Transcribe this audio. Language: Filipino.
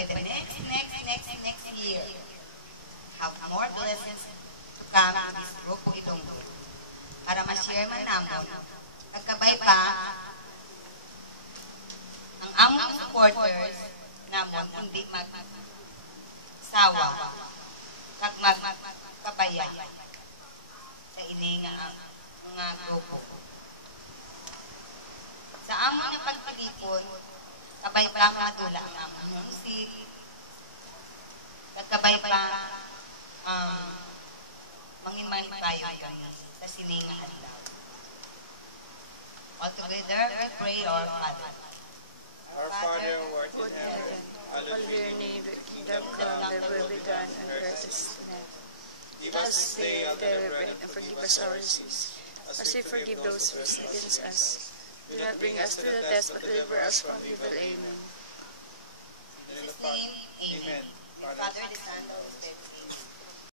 by the next year, have more blessings to come to this Grupo Ilonggo. Para ma-share man namon, nagkabay pa ang among supporters namon hindi mag-sawa kag magkabaya sa ini nga mga grupo. Sa among nga pagpilipon, kabay pa madula ang among music, kabay pa mangin-mangin tayo kami sa sininga adlaw. All together, we pray our Father. Our Father who art in heaven, hallowed be your name, thy kingdom come, thy will be done on earth as it is in heaven. Give us this day our daily bread, and forgive us our sins, as we forgive those who sin against us. Do not bring us to the test, but deliver us from evil. Amen. In Jesus' name, Amen. Father, the Son,